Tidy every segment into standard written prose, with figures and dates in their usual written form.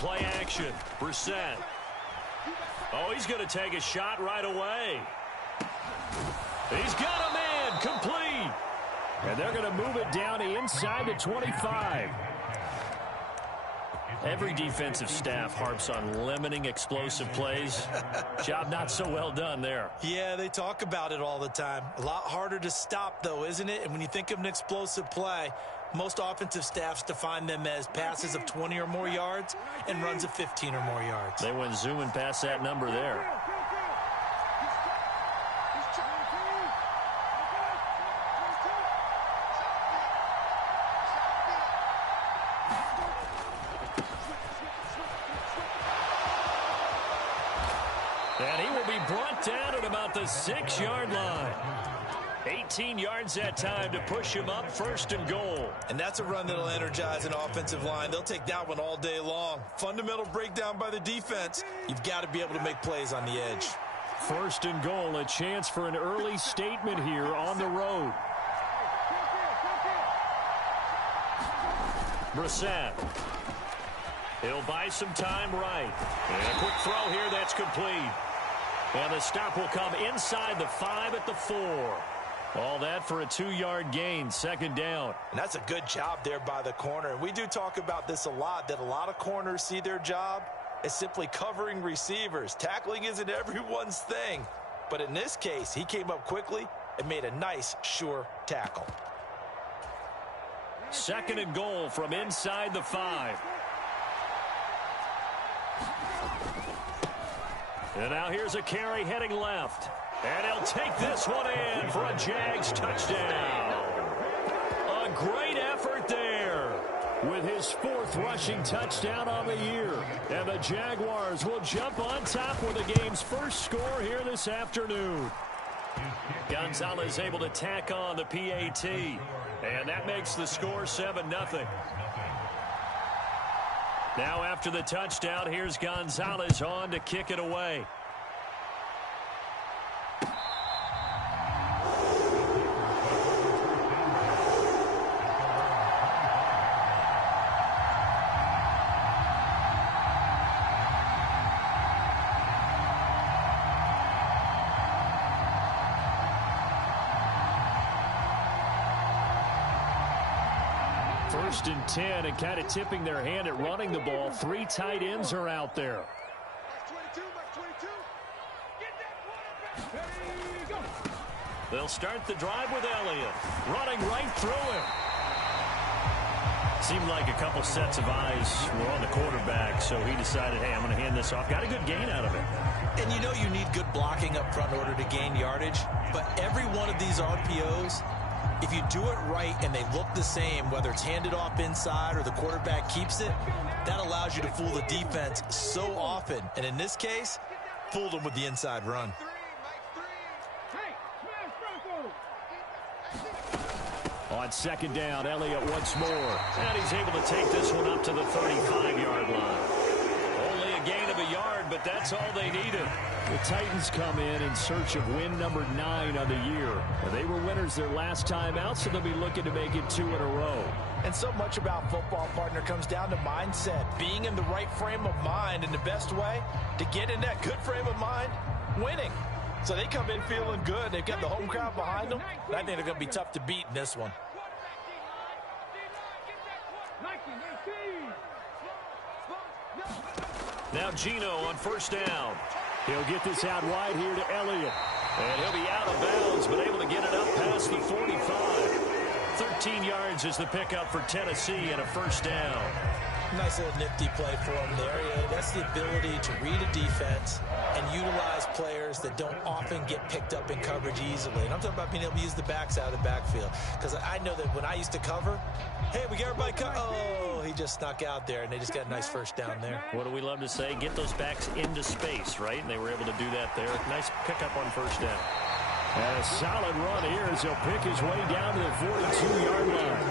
play action. Brissett. Oh, he's going to take a shot right away. He's got a man. Complete. And they're going to move it down to inside the 25. Every defensive staff harps on limiting explosive plays. Job not so well done there. Yeah, they talk about it all the time. A lot harder to stop, though, isn't it? And when you think of an explosive play, most offensive staffs define them as passes of 20 or more yards and runs of 15 or more yards. They went zooming past that number there. And he will be brought down at about the 6-yard line. 18 yards that time to push him up, 1st and goal. And that's a run that'll energize an offensive line. They'll take that one all day long. Fundamental breakdown by the defense. You've got to be able to make plays on the edge. 1st and goal, a chance for an early statement here on the road. Brissett. He'll buy some time right. And a quick throw here that's complete. And the stop will come inside the 5 at the 4. All that for a 2-yard gain, 2nd down. And that's a good job there by the corner. And we do talk about this a lot, that a lot of corners see their job as simply covering receivers. Tackling isn't everyone's thing. But in this case, he came up quickly and made a nice, sure tackle. 2nd and goal from inside the 5. And now here's a carry heading left. And he'll take this one in for a Jags touchdown. A great effort there with his 4th rushing touchdown on the year. And the Jaguars will jump on top with the game's first score here this afternoon. Gonzalez able to tack on the PAT. And that makes the score 7-0. Now after the touchdown, here's Gonzalez on to kick it away. First and 10, and kind of tipping their hand at running the ball. 3 tight ends are out there. They'll start the drive with Elliott, running right through him. Seemed like a couple sets of eyes were on the quarterback, so he decided, hey, I'm going to hand this off. Got a good gain out of it. And you know you need good blocking up front in order to gain yardage, but every one of these RPOs, if you do it right and they look the same, whether it's handed off inside or the quarterback keeps it, that allows you to fool the defense so often. And in this case, fooled them with the inside run. On 2nd down, Elliott once more. And he's able to take this one up to the 35-yard line. Only a gain of a yard, but that's all they needed. The Titans come in search of win number 9 on the year. And they were winners their last time out, so they'll be looking to make it 2 in a row. And so much about football, partner, comes down to mindset. Being in the right frame of mind, and the best way to get in that good frame of mind, winning. So they come in feeling good. They've got the home crowd behind them. I think they're going to be tough to beat in this one. Now Gino on 1st down. He'll get this out wide here to Elliott. And he'll be out of bounds, but able to get it up past the 45. 13 yards is the pickup for Tennessee and a 1st down. Nice little nifty play for him there. Yeah, that's the ability to read a defense and utilize players that don't often get picked up in coverage easily. And I'm talking about being able to use the backs out of the backfield. Because I know that when I used to cover, hey, we got everybody covered. Oh, he just snuck out there, and they just got a nice 1st down there. What do we love to say? Get those backs into space, right? And they were able to do that there. Nice pickup on 1st down. And a solid run here as he'll pick his way down to the 42-yard line.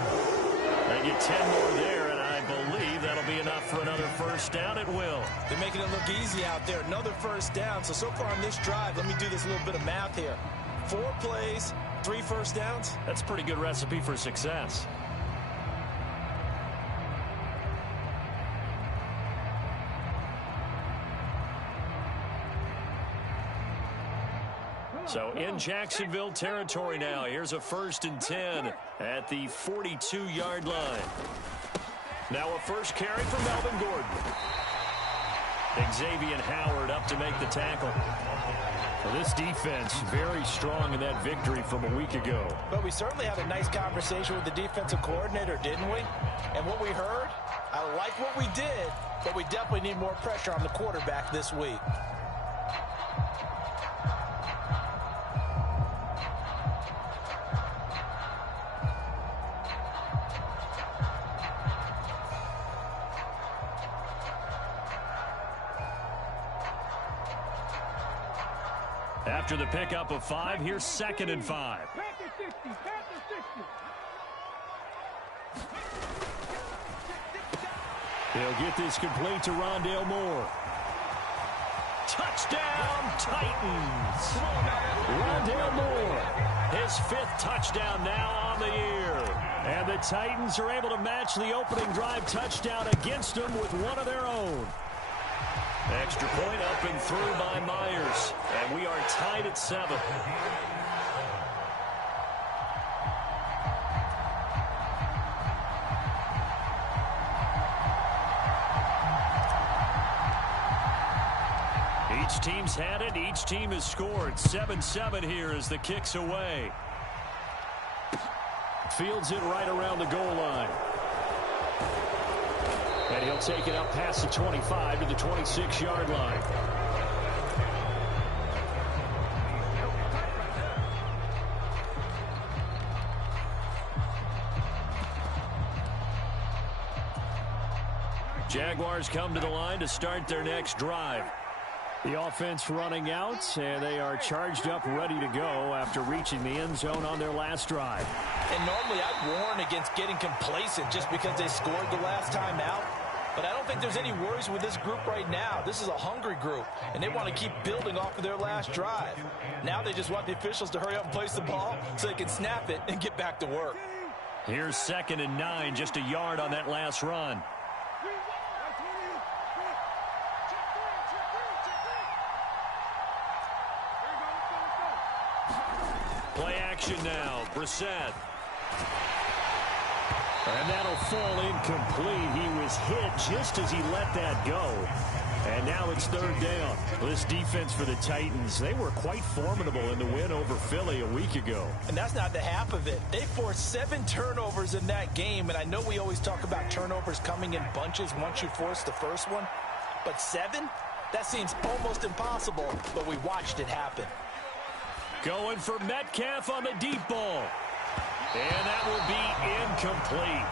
They get 10 more there, and I believe that'll be enough for another 1st down. It will. They're making it look easy out there. Another 1st down. So far on this drive, let me do this little bit of math here. 4 plays, 3 1st downs. That's a pretty good recipe for success. So in Jacksonville territory now. Here's a 1st and 10 at the 42-yard line. Now a first carry for Melvin Gordon. Xavier Howard up to make the tackle. Well, this defense very strong in that victory from a week ago. But we certainly had a nice conversation with the defensive coordinator, didn't we? And what we heard, I like what we did, but we definitely need more pressure on the quarterback this week. After the pickup of 5, here's 2nd and 5. He'll get this complete to Rondale Moore. Touchdown, Titans! Rondale Moore, his 5th touchdown now on the year. And the Titans are able to match the opening drive touchdown against them with one of their own. Extra point up and through by Myers. And we are tied at 7. Each team's had it. Each team has scored. 7-7 here as the kick's away. Fields it right around the goal line. And he'll take it up past the 25 to the 26-yard line. Jaguars come to the line to start their next drive. The offense running out, and they are charged up, ready to go after reaching the end zone on their last drive. And normally I'd warn against getting complacent just because they scored the last time out. But I don't think there's any worries with this group right now. This is a hungry group, and they want to keep building off of their last drive. Now they just want the officials to hurry up and place the ball so they can snap it and get back to work. Here's 2nd and 9, just a yard on that last run. Play action now, Brissett. And that'll fall incomplete. He was hit just as he let that go. And now it's 3rd down. This defense for the Titans, they were quite formidable in the win over Philly a week ago. And that's not the half of it. They forced 7 turnovers in that game. And I know we always talk about turnovers coming in bunches once you force the first one. But 7? That seems almost impossible. But we watched it happen. Going for Metcalf on the deep ball. And that will be incomplete.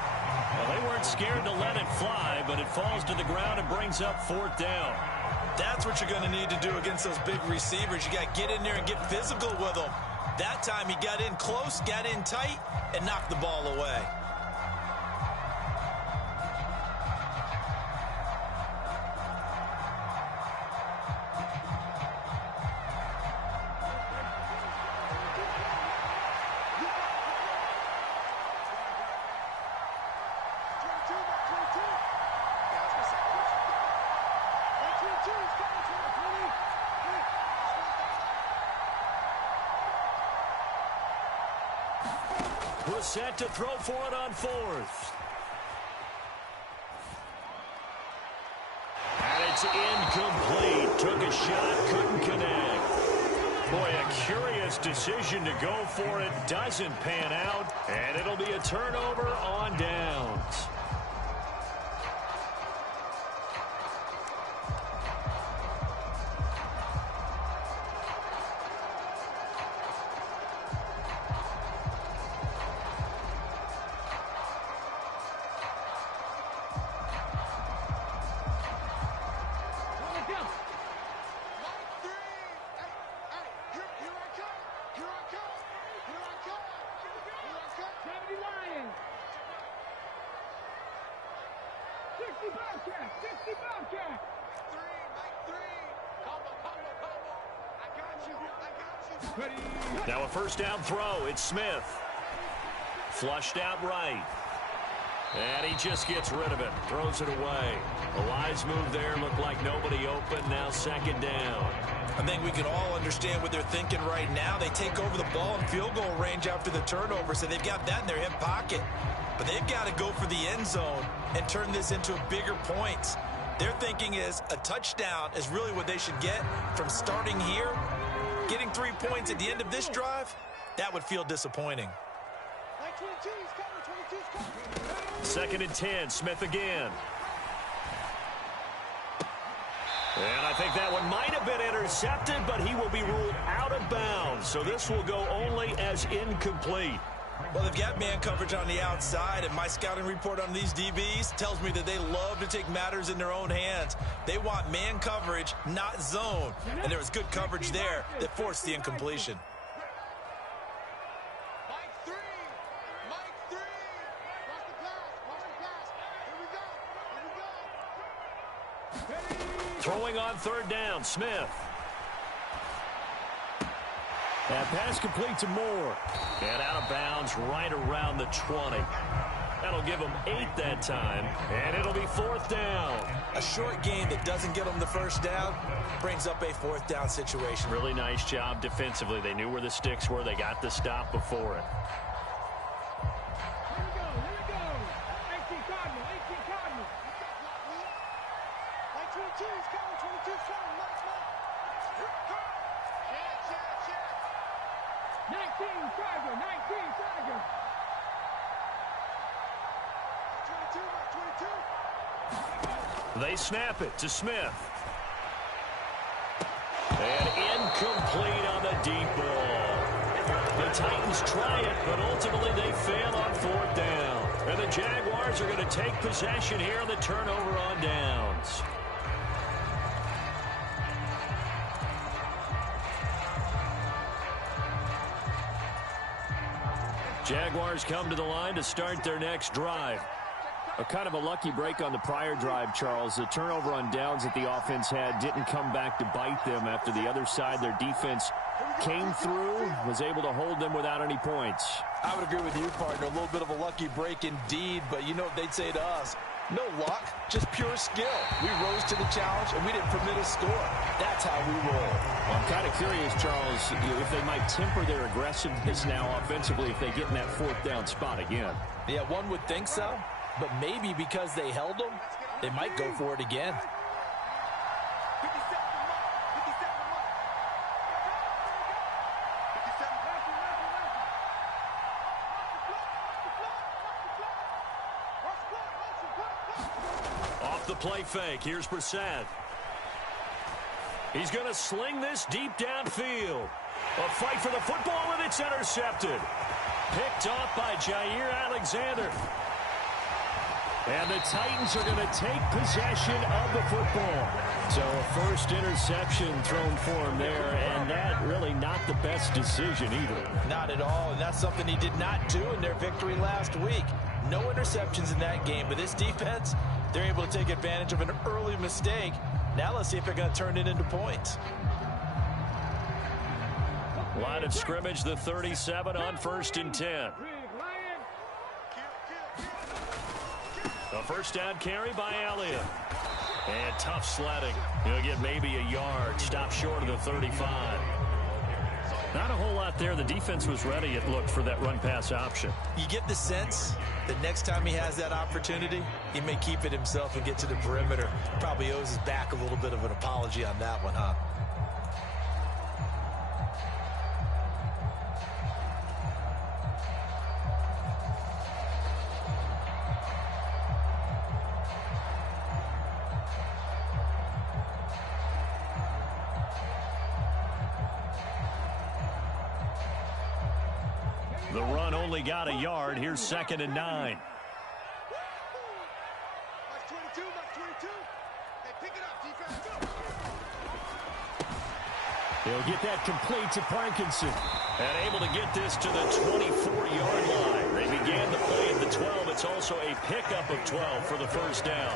Well, they weren't scared to let it fly, but it falls to the ground and brings up 4th down. That's what you're going to need to do against those big receivers. You got to get in there and get physical with them. That time he got in close, got in tight, and knocked the ball away. Set to throw for it on 4th. And it's incomplete. Took a shot, couldn't connect. Boy, a curious decision to go for it. Doesn't pan out, and it'll be a turnover on downs. Now a 1st down throw. It's Smith. Flushed out right. And he just gets rid of it, throws it away. A wise move there, looked like nobody open, now second down. I think we can all understand what they're thinking right now. They take over the ball in field goal range after the turnover, so they've got that in their hip pocket. But they've got to go for the end zone and turn this into bigger points. Their thinking is a touchdown is really what they should get from starting here. Getting 3 points at the end of this drive, that would feel disappointing. 2nd and 10, Smith again. And I think that one might have been intercepted, but he will be ruled out of bounds. So this will go only as incomplete. Well, they've got man coverage on the outside, and my scouting report on these DBs tells me that they love to take matters in their own hands. They want man coverage, not zone. And there was good coverage there that forced the incompletion. Throwing on 3rd down, Smith. That pass complete to Moore. And out of bounds right around the 20. That'll give them 8 that time, and it'll be 4th down. A short game that doesn't get them the first down brings up a 4th down situation. Really nice job defensively. They knew where the sticks were. They got the stop before it. They snap it to Smith. And incomplete on the deep ball. The Titans try it, but ultimately they fail on 4th down. And the Jaguars are going to take possession here on the turnover on downs. Jaguars come to the line to start their next drive. A kind of a lucky break on the prior drive, Charles. The turnover on downs that the offense had didn't come back to bite them after the other side. Their defense came through, was able to hold them without any points. I would agree with you, partner. A little bit of a lucky break indeed, but you know what they'd say to us? No luck, just pure skill. We rose to the challenge, and we didn't permit a score. That's how we roll. Well, I'm kind of curious, Charles, if they might temper their aggressiveness now offensively if they get in that 4th down spot again. Yeah, one would think so. But maybe because they held them, they might go for it again. Off the play fake, here's Brissett. He's going to sling this deep downfield. A fight for the football, and it's intercepted. Picked off by Jair Alexander. And the Titans are going to take possession of the football. So a first interception thrown for him there, and that really not the best decision either. Not at all, and that's something he did not do in their victory last week. No interceptions in that game, but this defense, they're able to take advantage of an early mistake. Now let's see if they're going to turn it into points. Line of scrimmage, the 37 on 1st and 10. A first down carry by Elliott. And tough sledding. He'll get maybe a yard. Stop short of the 35. Not a whole lot there. The defense was ready, it looked, for that run-pass option. You get the sense that next time he has that opportunity, he may keep it himself and get to the perimeter. Probably owes his back a little bit of an apology on that one, huh? The run only got a yard. Here's 2nd and 9. He'll get that complete to Parkinson. And able to get this to the 24-yard line. They began the play at the 12. It's also a pickup of 12 for the first down.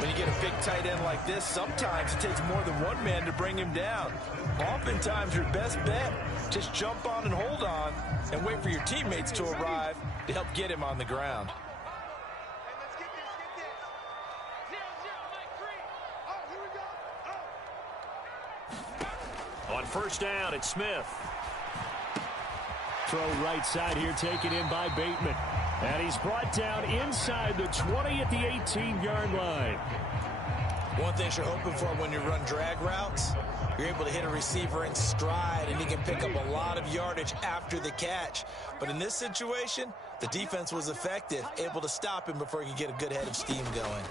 When you get a big tight end like this, sometimes it takes more than one man to bring him down. Oftentimes, your best bet, just jump on and hold on and wait for your teammates to arrive to help get him on the ground. On first down, it's Smith. Throw right side here, taken in by Bateman. And he's brought down inside the 20 at the 18-yard line. One thing you're hoping for when you run drag routes, you're able to hit a receiver in stride, and he can pick up a lot of yardage after the catch. But in this situation, the defense was effective, able to stop him before he could get a good head of steam going.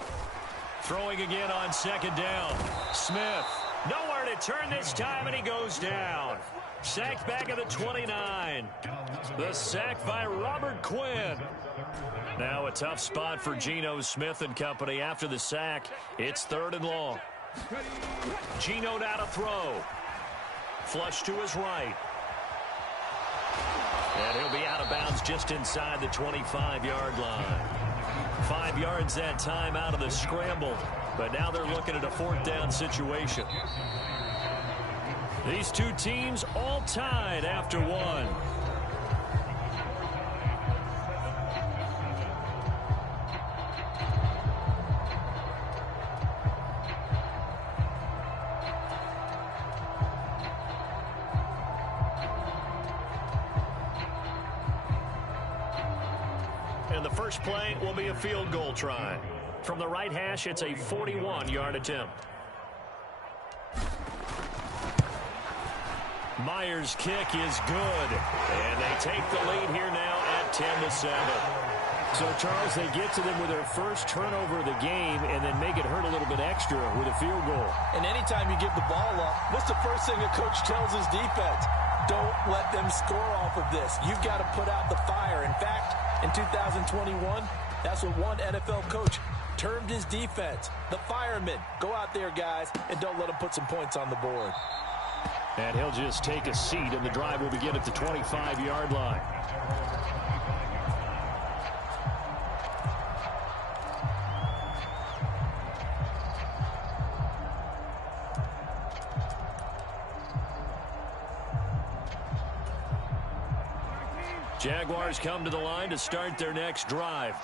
Throwing again on second down. Smith, nowhere to turn this time, and he goes down. Sacked back at the 29. The sack by Robert Quinn. Now a tough spot for Geno Smith and company after the sack. It's 3rd and long. Geno now to throw. Flush to his right. And he'll be out of bounds just inside the 25-yard line. 5 yards that time out of the scramble. But now they're looking at a 4th down situation. These two teams all tied after one. And the first play will be a field goal try. From the right hash, it's a 41-yard attempt. Myers' kick is good. And they take the lead here now at 10-7. So, Charles, they get to them with their first turnover of the game and then make it hurt a little bit extra with a field goal. And anytime you give the ball up, what's the first thing a coach tells his defense? Don't let them score off of this. You've got to put out the fire. In fact, in 2021, that's what one NFL coach termed his defense. The firemen. Go out there, guys, and don't let them put some points on the board. And he'll just take a seat, and the drive will begin at the 25-yard line. Jaguars come to the line to start their next drive.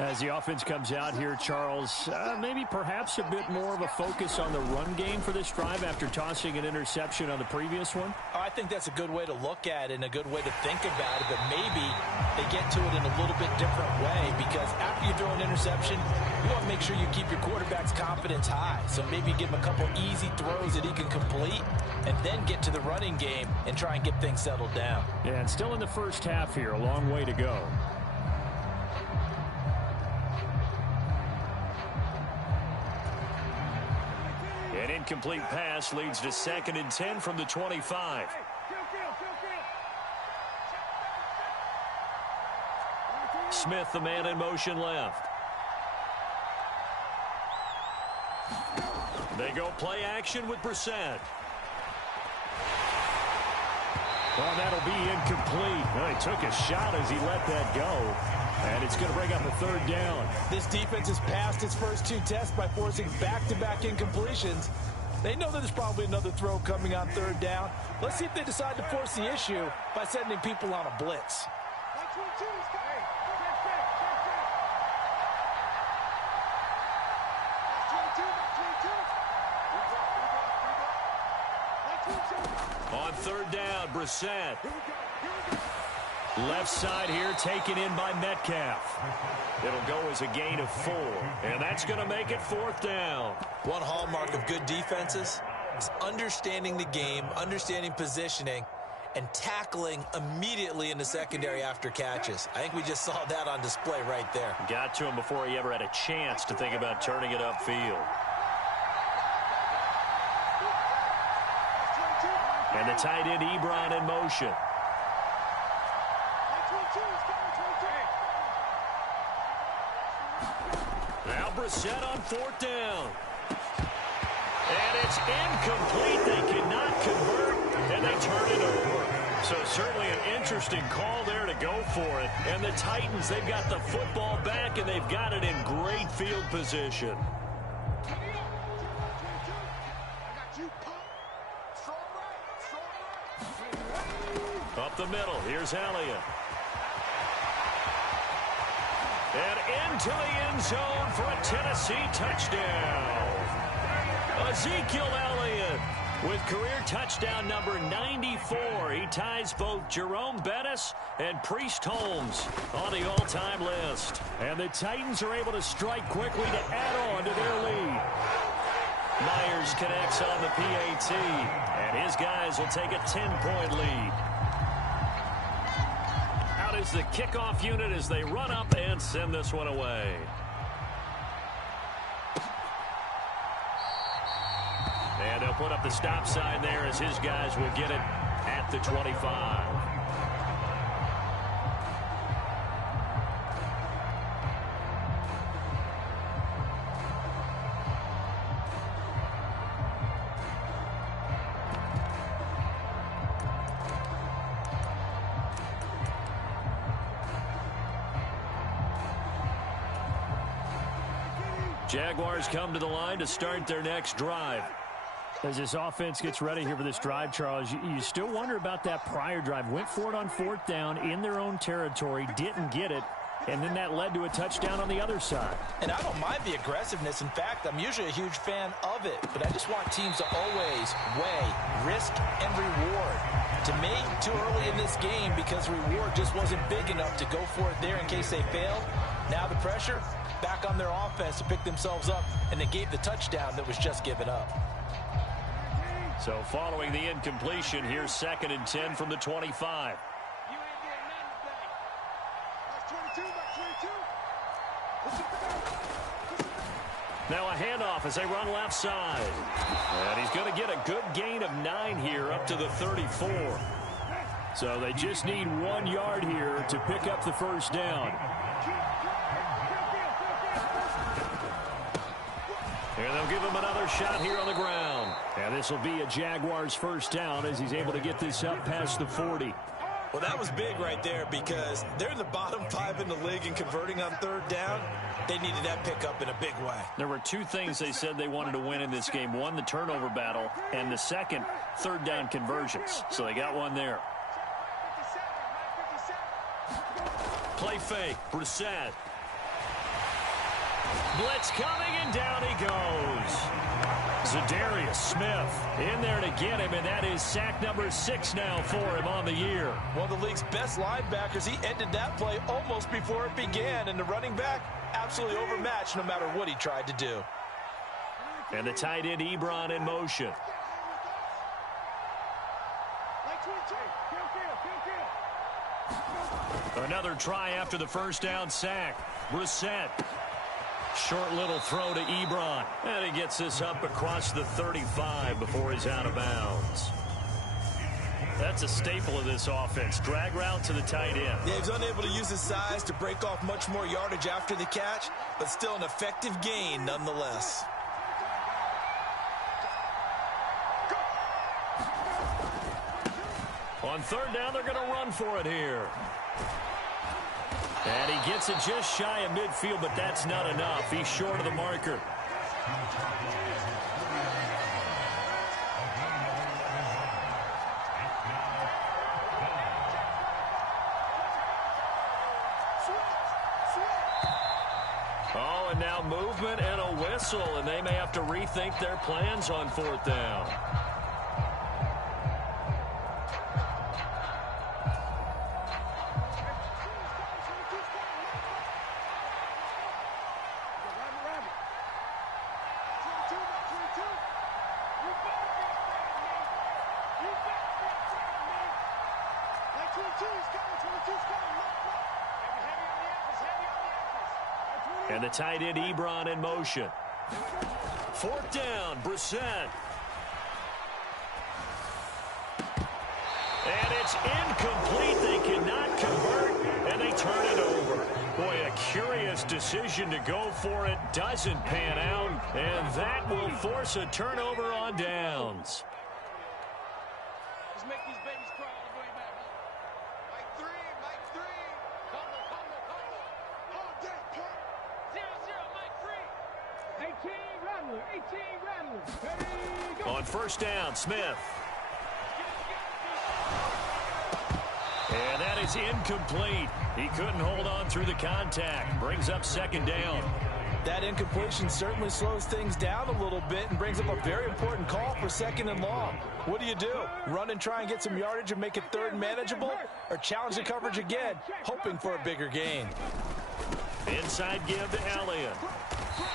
As the offense comes out here, Charles, maybe perhaps a bit more of a focus on the run game for this drive after tossing an interception on the previous one? Oh, I think that's a good way to look at it and a good way to think about it, but maybe they get to it in a little bit different way because after you throw an interception, you want to make sure you keep your quarterback's confidence high. So maybe give him a couple easy throws that he can complete and then get to the running game and try and get things settled down. Yeah, and still in the first half here, a long way to go. An incomplete pass leads to 2nd and 10 from the 25. Smith, the man in motion left. They go play action with Brissett. Well, that'll be incomplete. Well, he took a shot as he let that go. And it's going to bring up a 3rd down. This defense has passed its first 2 tests by forcing back-to-back incompletions. They know that there's probably another throw coming on 3rd down. Let's see if they decide to force the issue by sending people on a blitz. On 3rd down, Brissett. Left side here taken in by Metcalf. It'll go as a gain of 4. And that's going to make it 4th down. One hallmark of good defenses is understanding the game, understanding positioning, and tackling immediately in the secondary after catches. I think we just saw that on display right there. Got to him before he ever had a chance to think about turning it upfield. And the tight end Ebron in motion. Now Brissett on 4th down. And it's incomplete. They cannot convert, and they turn it over. So certainly an interesting call there to go for it. And the Titans, they've got the football back, and they've got it in great field position. Up the middle, here's Elliott. And into the end zone for a Tennessee touchdown. Ezekiel Elliott With career touchdown number 94, he ties both Jerome Bettis and Priest Holmes on the all-time list. And the Titans are able to strike quickly to add on to their lead. Myers connects on the PAT, and his guys will take a 10-point lead. Out is the kickoff unit as they run up and send this one away. And they'll put up the stop sign there as his guys will get it at the 25. Jaguars come to the line to start their next drive. As this offense gets ready here for this drive, Charles, you still wonder about that prior drive. Went for it on 4th down in their own territory, didn't get it, and then that led to a touchdown on the other side. And I don't mind the aggressiveness. In fact, I'm usually a huge fan of it, but I just want teams to always weigh risk and reward. To me, too early in this game because reward just wasn't big enough to go for it there in case they failed. Now the pressure back on their offense to pick themselves up and negate the touchdown that was just given up. So following the incompletion, here's 2nd and 10 from the 25. Now a handoff as they run left side. And he's going to get a good gain of 9 here up to the 34. So they just need 1 yard here to pick up the first down. And they'll give him another shot here on the ground. And this will be a Jaguars first down as he's able to get this up past the 40. Well, that was big right there because they're in the bottom 5 in the league and converting on 3rd down. They needed that pickup in a big way. There were 2 things they said they wanted to win in this game. One, the turnover battle, and the second, 3rd down conversions. So they got one there. Play fake. Brissett. Blitz coming, and down he goes. Za'Darius Smith in there to get him, and that is sack number 6 now for him on the year. One of the league's best linebackers. He ended that play almost before it began, and the running back absolutely overmatched no matter what he tried to do. And the tight end Ebron in motion. Another try after the first down sack. Brissett. Short little throw to Ebron. And he gets this up across the 35 before he's out of bounds. That's a staple of this offense. Drag route to the tight end. Yeah, he's unable to use his size to break off much more yardage after the catch, but still an effective gain nonetheless. On 3rd down, they're going to run for it here. And he gets it just shy of midfield, but that's not enough. He's short of the marker. Oh, and now movement and a whistle, and they may have to rethink their plans on 4th down. And the tight end Ebron in motion. 4th down, Brissett. And it's incomplete. They cannot convert, and they turn it over. Boy, a curious decision to go for it. Doesn't pan out, and that will force a turnover on downs. Let's make these babies crawl all the way back. Mike 3, Mike 3. Combo. All day, cut. 0-0, Mike 3. 18 Rattler. Ready, go. On 1st down, Smith. And that is incomplete. He couldn't hold on through the contact. Brings up 2nd down. That incompletion certainly slows things down a little bit and brings up a very important call for 2nd and long. What do? Run and try and get some yardage and make it 3rd and manageable? Or challenge the coverage again, hoping for a bigger gain? Inside give to Elliott.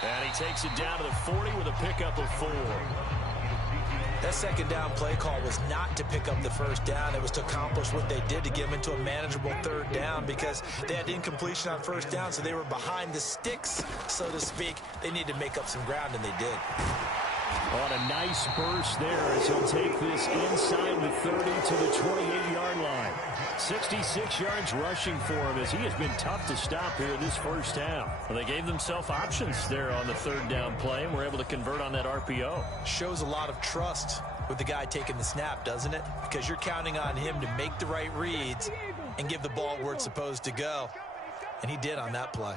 And he takes it down to the 40 with a pickup of 4. That 2nd down play call was not to pick up the 1st down. It was to accomplish what they did, to get them into a manageable 3rd down, because they had incompletion on 1st down, so they were behind the sticks, so to speak. They needed to make up some ground, and they did. On a nice burst there as he'll take this inside the 30 to the 28-yard line. 66 yards rushing for him as he has been tough to stop here this 1st half. Well, they gave themselves options there on the 3rd down play and were able to convert on that RPO. Shows a lot of trust with the guy taking the snap, doesn't it? Because you're counting on him to make the right reads and give the ball where it's supposed to go. And he did on that play.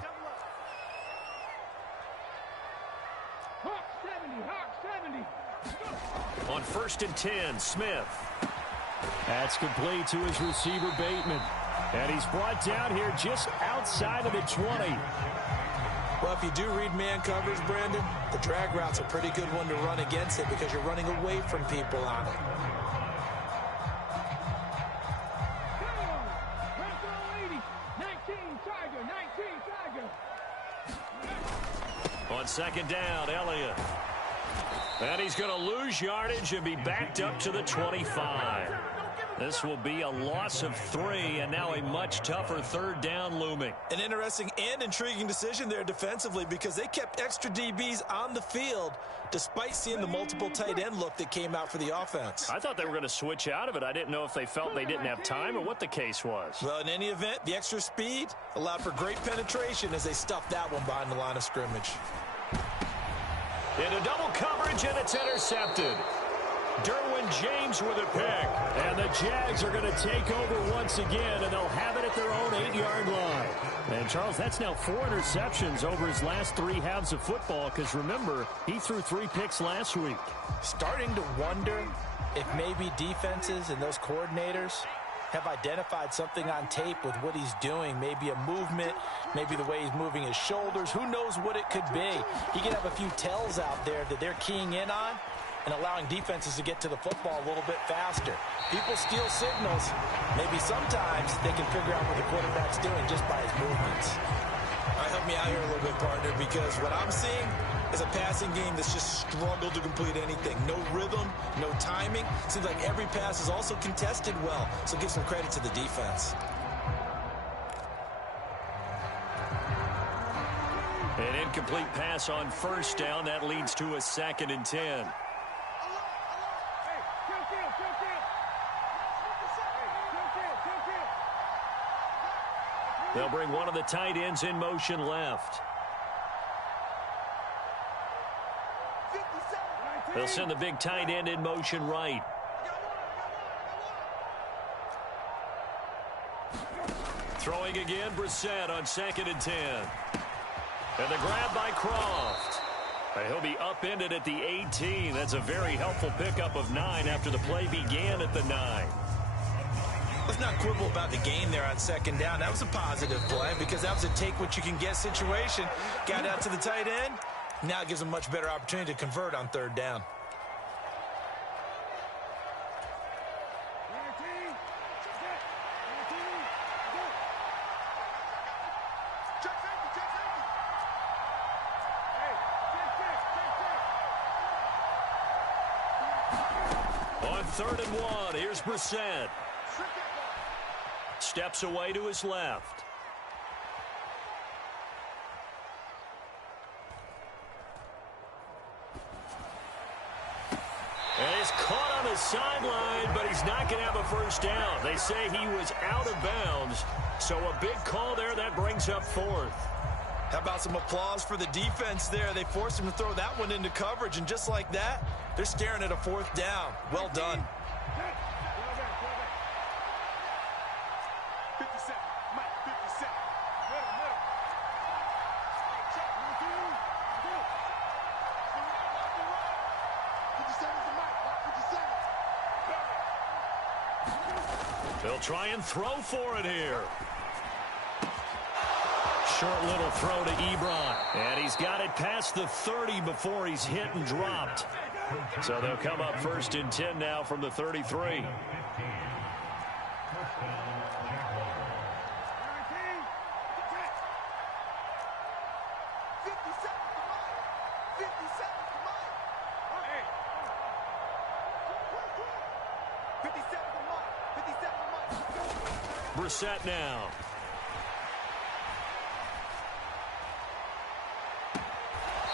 On 1st and 10, Smith. That's complete to his receiver, Bateman. And he's brought down here just outside of the 20. Well, if you do read man coverage, Brandon, the drag route's a pretty good one to run against it because you're running away from people on it. On 2nd down, Elliott. And he's going to lose yardage and be backed up to the 25. This will be a loss of 3, and now a much tougher 3rd down looming. An interesting and intriguing decision there defensively because they kept extra DBs on the field despite seeing the multiple tight end look that came out for the offense. I thought they were going to switch out of it. I didn't know if they felt they didn't have time or what the case was. Well, in any event, the extra speed allowed for great penetration as they stuffed that one behind the line of scrimmage. Into double coverage, and it's intercepted. Derwin James with a pick. And the Jags are going to take over once again, and they'll have it at their own 8-yard line. And, Charles, that's now 4 interceptions over his last 3 halves of football, because, remember, he threw 3 picks last week. Starting to wonder if maybe defenses and those coordinators have identified something on tape with what he's doing. Maybe a movement, maybe the way he's moving his shoulders. Who knows what it could be? He could have a few tells out there that they're keying in on and allowing defenses to get to the football a little bit faster. People steal signals. Maybe sometimes they can figure out what the quarterback's doing just by his movements. All right, help me out here a little bit, partner, because what I'm seeing is a passing game that's just struggled to complete anything. No rhythm, no timing. Seems like every pass is also contested well, so give some credit to the defense. An incomplete pass on 1st down. That leads to a 2nd and 10. They'll bring one of the tight ends in motion left. They'll send the big tight end in motion right. Throwing again, Brissett on 2nd and 10. And the grab by Croft. And he'll be upended at the 18. That's a very helpful pickup of 9 after the play began at the 9. Let's not quibble about the gain there on 2nd down. That was a positive play because that was a take-what-you-can-get situation. Got out to the tight end. Now it gives them a much better opportunity to convert on 3rd down. On 3rd and 1, here's Brissett. Steps away to his left. And he's caught on the sideline, but he's not going to have a 1st down. They say he was out of bounds, so a big call there. That brings up 4th. How about some applause for the defense there? They forced him to throw that one into coverage, and just like that, they're staring at a 4th down. Well done. 57, Mike, 57. They'll try and throw for it here. Short little throw to Ebron. And he's got it past the 30 before he's hit and dropped. So they'll come up 1st and 10 now from the 33. Brissett now.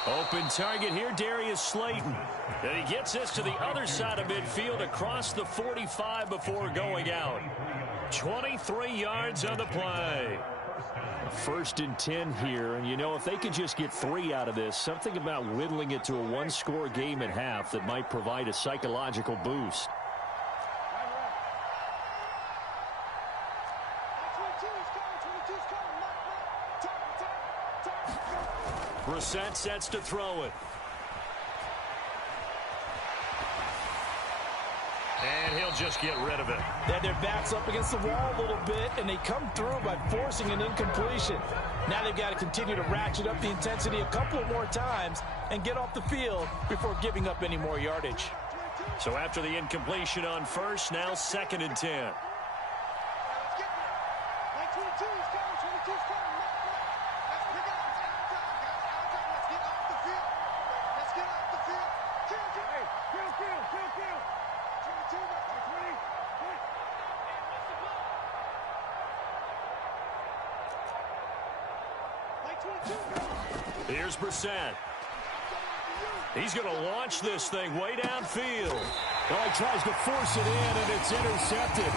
Open target here, Darius Slayton. And he gets this to the other side of midfield across the 45 before going out. 23 yards on the play. 1st and 10 here, and you know, if they could just get 3 out of this, something about whittling it to a one-score game at half that might provide a psychological boost. Brissett sets to throw it. And he'll just get rid of it. They had their backs up against the wall a little bit, and they come through by forcing an incompletion. Now they've got to continue to ratchet up the intensity a couple more times and get off the field before giving up any more yardage. So after the incompletion on 1st, now 2nd and 10. Here's Brissett. He's going to launch this thing way downfield. Oh, he tries to force it in, and it's intercepted.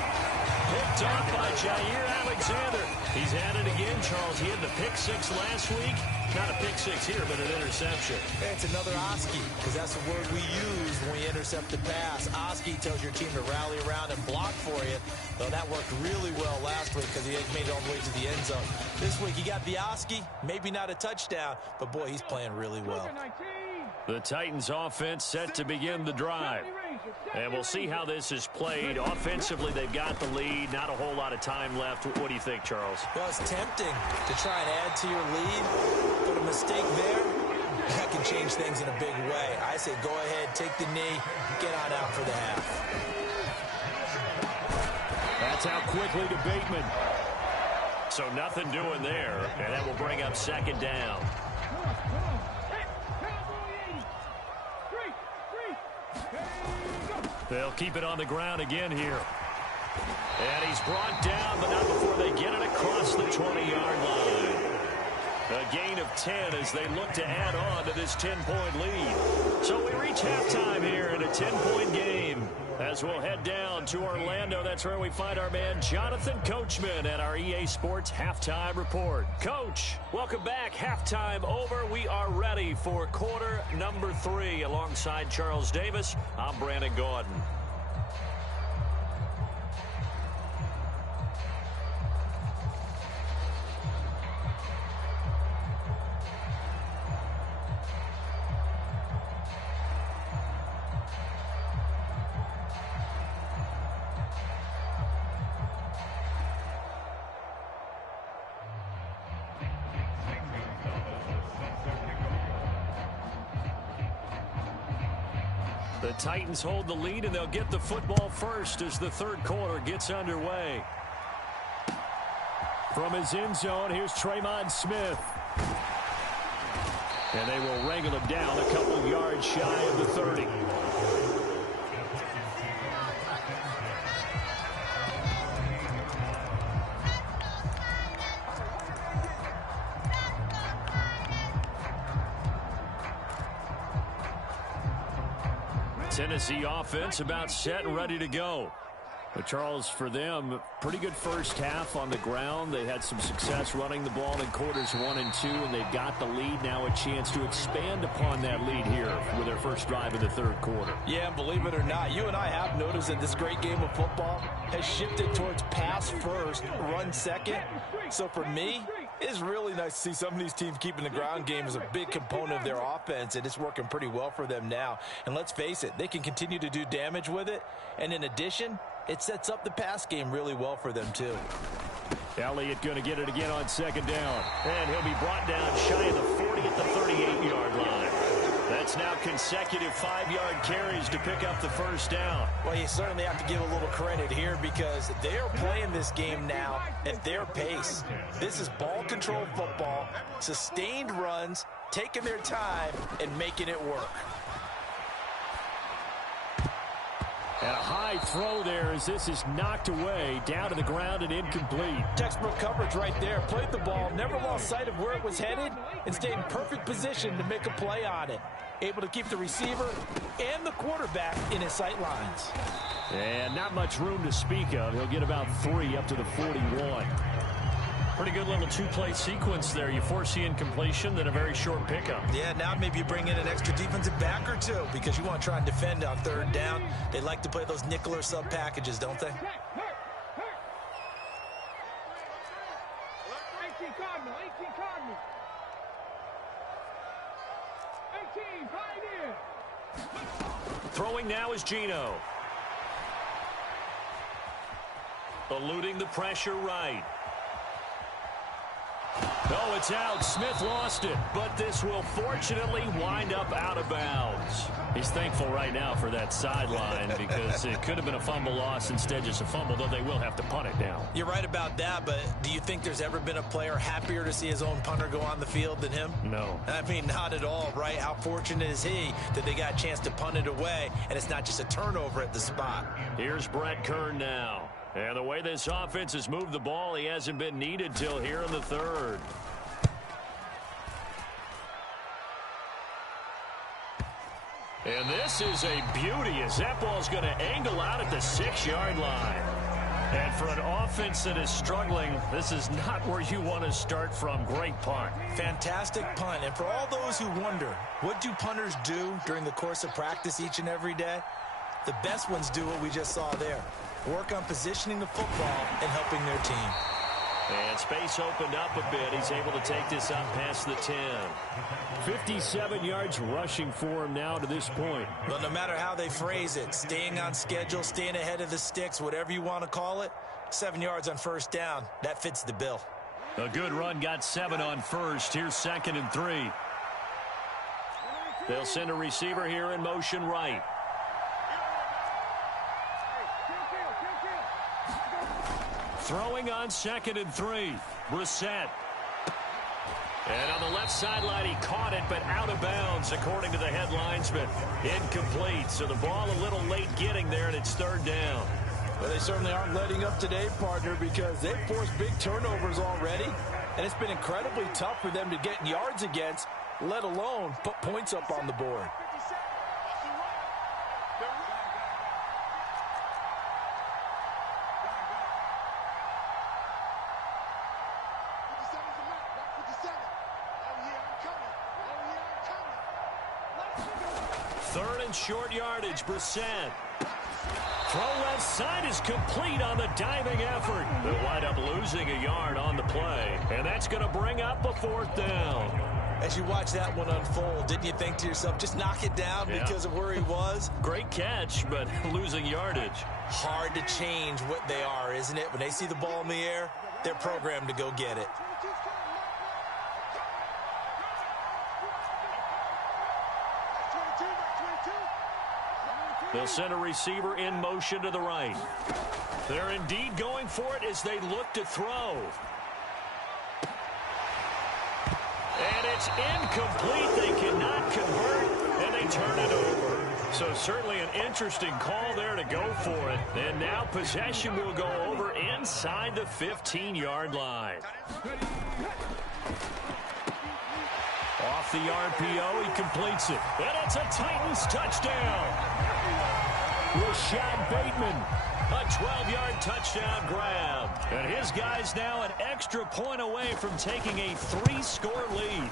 Picked off by Jair Alexander. He's at it again, Charles. He had the pick 6 last week. Not a pick 6 here, but an interception. It's another Oski, because that's the word we use when we intercept the pass. Oski tells your team to rally around and block for you. Though that worked really well last week because he made it all the way to the end zone. This week he got the Oski, maybe not a touchdown, but boy, he's playing really well. The Titans offense set to begin the drive. And we'll see how this is played. Offensively, they've got the lead. Not a whole lot of time left. What do you think, Charles? Well, it's tempting to try and add to your lead, but a mistake there, that can change things in a big way. I say go ahead, take the knee, get on out for the half. That's out quickly to Bateman. So nothing doing there, and that will bring up 2nd down. They'll keep it on the ground again here. And he's brought down, but not before they get it across the 20-yard line. A gain of 10 as they look to add on to this 10-point lead. So we reach halftime here in a 10-point game. As we'll head down to Orlando, that's where we find our man Jonathan Coachman at our EA Sports Halftime Report. Coach, welcome back. Halftime over. We are ready for quarter number 3. Alongside Charles Davis, I'm Brandon Gordon. The Titans hold the lead, and they'll get the football first as the third quarter gets underway. From his end zone, here's Tremon Smith. And they will wrangle him down a couple yards shy of the 30. Tennessee offense about set and ready to go. But Charles, for them, pretty good first half on the ground. They had some success running the ball in quarters 1 and 2, and they've got the lead. Now a chance to expand upon that lead here with their first drive of the third quarter. Yeah, and believe it or not, you and I have noticed that this great game of football has shifted towards pass first, run second. So for me, it's really nice to see some of these teams keeping the ground game as a big component of their offense, and it's working pretty well for them now. And let's face it, they can continue to do damage with it. And in addition, it sets up the pass game really well for them, too. Elliott going to get it again on second down. And he'll be brought down shy of the 40 at the 38-yard line. That's now consecutive 5-yard carries to pick up the first down. Well, you certainly have to give a little credit here because they're playing this game now at their pace. This is ball control football, sustained runs, taking their time, and making it work. And a high throw there as this is knocked away, down to the ground and incomplete. Textbook coverage right there. Played the ball, never lost sight of where it was headed, and stayed in perfect position to make a play on it. Able to keep the receiver and the quarterback in his sight lines. And not much room to speak of. He'll get about 3 up to the 41. Pretty good little two-play sequence there. You force the incompletion, then a very short pickup. Yeah, now maybe you bring in an extra defensive back or two because you want to try and defend on third down. They like to play those nickel or sub packages, don't they? 18 Cardinal, 18 Cardinal. 18, Pioneer. Throwing now is Geno. Eluding the pressure right. Oh, it's out. Smith lost it, but this will fortunately wind up out of bounds. He's thankful right now for that sideline because it could have been a fumble loss, instead just a fumble, though they will have to punt it now. You're right about that, but do you think there's ever been a player happier to see his own punter go on the field than him? No. I mean, not at all, right? How fortunate is he that they got a chance to punt it away, and it's not just a turnover at the spot. Here's Brett Kern now. And the way this offense has moved the ball, he hasn't been needed till here in the third. And this is a beauty as that ball's going to angle out at the 6-yard line. And for an offense that is struggling, this is not where you want to start from. Great punt. Fantastic punt. And for all those who wonder, what do punters do during the course of practice each and every day? The best ones do what we just saw there. Work on positioning the football and helping their team. And space opened up a bit. He's able to take this up past the 10. 57 yards rushing for him now to this point. But no matter how they phrase it, staying on schedule, staying ahead of the sticks, whatever you want to call it, 7 yards on first down, that fits the bill. A good run got 7 on first. Here's 2nd and 3. They'll send a receiver here in motion right. Throwing on 2nd and 3. Brissett. And on the left sideline, he caught it, but out of bounds, according to the head linesman. Incomplete. So the ball a little late getting there, and it's 3rd down. Well, they certainly aren't letting up today, partner, because they've forced big turnovers already, and it's been incredibly tough for them to get yards against, let alone put points up on the board. Third and short yardage, Brissett. Throw left side is complete on the diving effort. They'll wind up losing a yard on the play, and that's going to bring up a 4th down. As you watch that one unfold, didn't you think to yourself, just knock it down because of where he was? Great catch, but losing yardage. Hard to change what they are, isn't it? When they see the ball in the air, they're programmed to go get it. They'll send a receiver in motion to the right. They're indeed going for it as they look to throw. And it's incomplete. They cannot convert, and they turn it over. So certainly an interesting call there to go for it. And now possession will go over inside the 15-yard line. Off the RPO, he completes it. And it's a Titans touchdown. Rashad Bateman, a 12-yard touchdown grab. And his guys now an extra point away from taking a 3-score lead.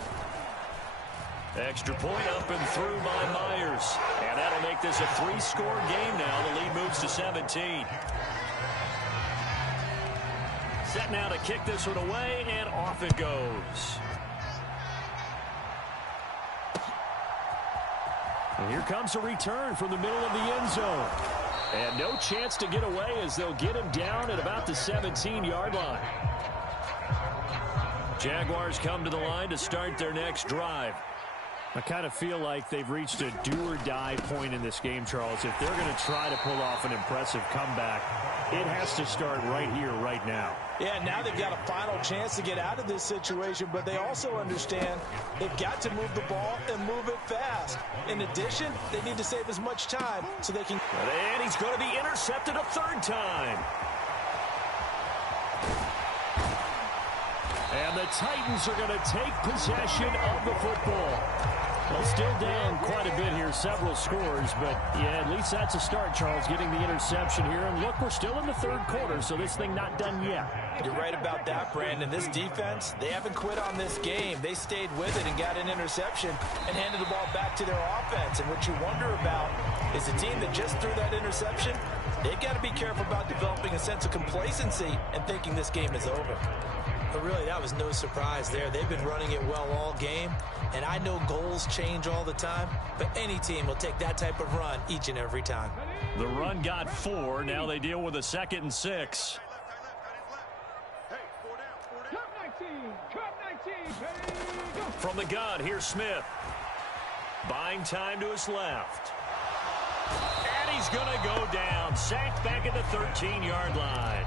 Extra point up and through by Myers. And that'll make this a 3-score game now. The lead moves to 17. Set now to kick this one away, and off it goes. And here comes a return from the middle of the end zone. And no chance to get away as they'll get him down at about the 17-yard line. Jaguars come to the line to start their next drive. I kind of feel like they've reached a do-or-die point in this game, Charles. If they're going to try to pull off an impressive comeback, it has to start right here, right now. Yeah, now they've got a final chance to get out of this situation, but they also understand they've got to move the ball and move it fast. In addition, they need to save as much time so they can... And he's going to be intercepted a third time. And the Titans are going to take possession of the football. Well, still down quite a bit here, several scores, but yeah, at least that's a start, Charles, getting the interception here. And look, we're still in the third quarter, so this thing not done yet. You're right about that, Brandon. This defense, they haven't quit on this game. They stayed with it and got an interception and handed the ball back to their offense. And what you wonder about is a team that just threw that interception, they've got to be careful about developing a sense of complacency and thinking this game is over. But really, that was no surprise there. They've been running it well all game, and I know goals change all the time, but any team will take that type of run each and every time. The run got 4. Now they deal with a 2nd and 6. From the gun, here's Smith. Buying time to his left. And he's going to go down. Sacked back at the 13-yard line.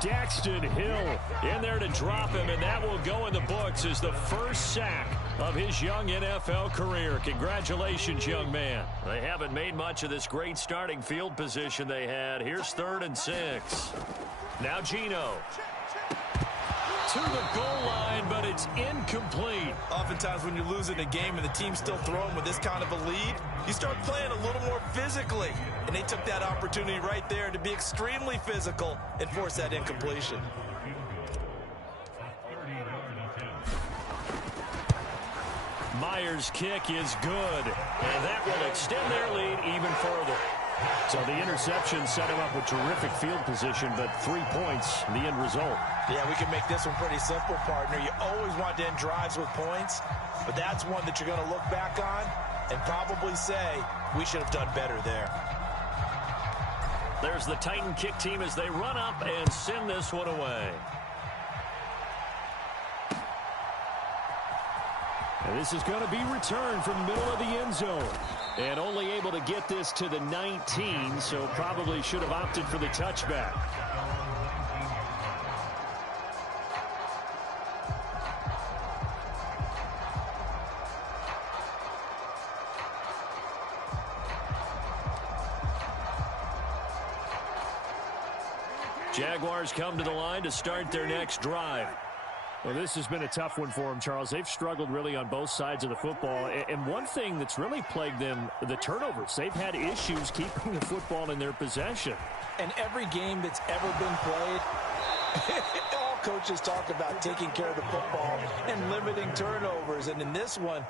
Daxton Hill in there to drop him, and that will go in the books as the first sack of his young NFL career. Congratulations, young man. They haven't made much of this great starting field position they had. Here's 3rd and 6. Now Geno. To the goal line, but it's incomplete. Oftentimes when you're losing a game and the team's still throwing with this kind of a lead, you start playing a little more physically. And they took that opportunity right there to be extremely physical and force that incompletion. Myers' kick is good, and that will extend their lead even further. So the interception set him up with terrific field position, but 3 points, the end result. Yeah, we can make this one pretty simple, partner. You always want to end drives with points, but that's one that you're going to look back on and probably say, we should have done better there. There's the Titan kick team as they run up and send this one away. And this is going to be returned from the middle of the end zone. And only able to get this to the 19, so probably should have opted for the touchback. Jaguars come to the line to start their next drive. Well, this has been a tough one for them, Charles. They've struggled really on both sides of the football. And one thing that's really plagued them, the turnovers. They've had issues keeping the football in their possession. And every game that's ever been played, all coaches talk about taking care of the football and limiting turnovers. And in this one,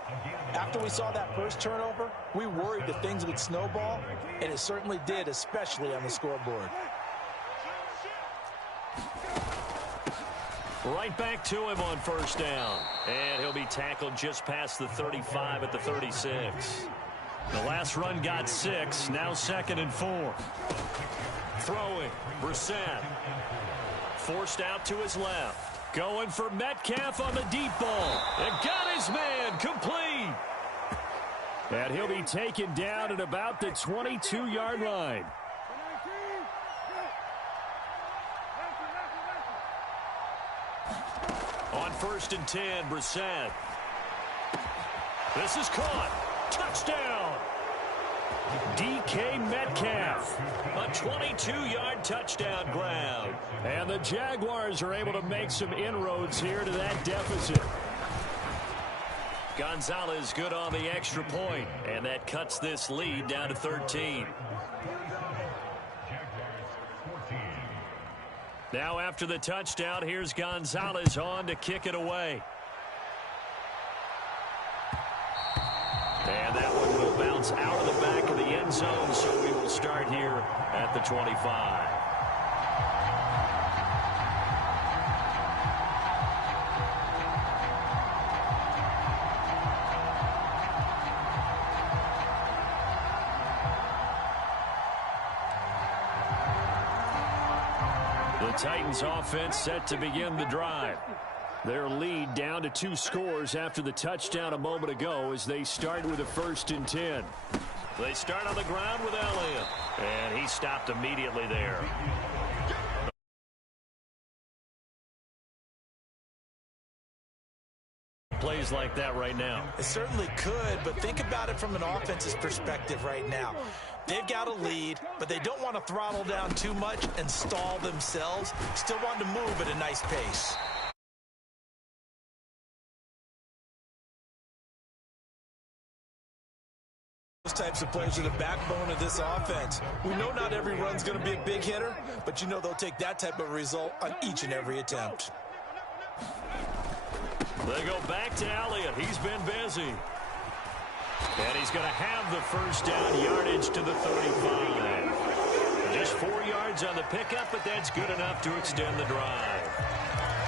after we saw that first turnover, we worried that things would snowball, and it certainly did, especially on the scoreboard. Right back to him on first down. And he'll be tackled just past the 35 at the 36. The last run got 6. Now 2nd and 4. Throwing. Brissett. Forced out to his left. Going for Metcalf on the deep ball. And got his man complete. And he'll be taken down at about the 22-yard line. On 1st and 10, Brissett. This is caught. Touchdown. DK Metcalf. A 22-yard touchdown grab. And the Jaguars are able to make some inroads here to that deficit. Gonzalez good on the extra point, and that cuts this lead down to 13. Now after the touchdown, here's Gonzalez on to kick it away. And that one will bounce out of the back of the end zone, so we will start here at the 25. The Titans offense set to begin the drive. Their lead down to 2 scores after the touchdown a moment ago as they start with a 1st and 10. They start on the ground with Elliott, and he stopped immediately there. Plays like that right now. It certainly could, but think about it from an offense's perspective right now. They've got a lead, but they don't want to throttle down too much and stall themselves. Still want to move at a nice pace. Those types of plays are the backbone of this offense. We know not every run's going to be a big hitter, but you know they'll take that type of result on each and every attempt. They go back to Elliott. He's been busy. And he's going to have the first down, yardage to the 35. Just 4 yards on the pickup, but that's good enough to extend the drive.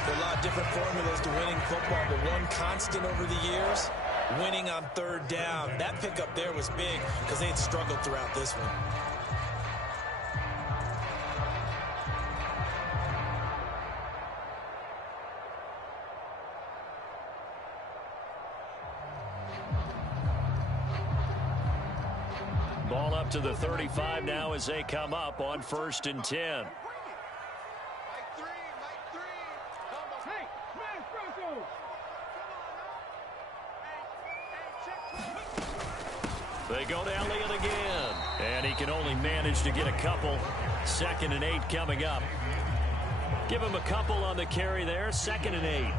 There are a lot of different formulas to winning football, but one constant over the years, winning on 3rd down. That pickup there was big because they had struggled throughout this one. Ball up to the 35 now as they come up on 1st and 10. They go to Elliott again, and he can only manage to get a couple. 2nd and 8 coming up. Give him a couple on the carry there. 2nd and 8.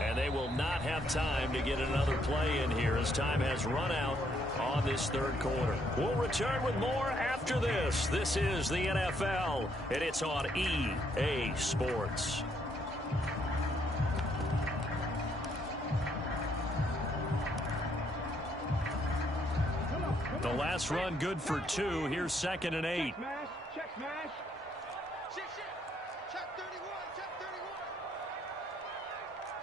And they will not have time to get another play in here as time has run out on this 3rd quarter. We'll return with more after this. This is the NFL, and it's on EA Sports. The last run good for 2. Here's 2nd and 8. Check smash. Check 31. Check 31.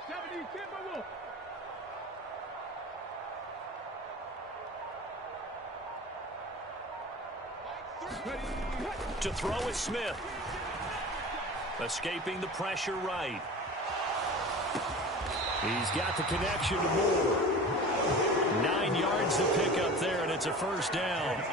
70 Timberwolf. To throw is Smith. Escaping the pressure right. He's got the connection to Moore. 9 yards to pick up there, and it's a 1st down.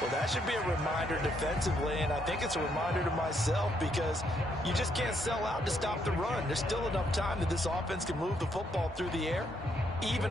Well, that should be a reminder defensively, and I think it's a reminder to myself because you just can't sell out to stop the run. There's still enough time that this offense can move the football through the air, even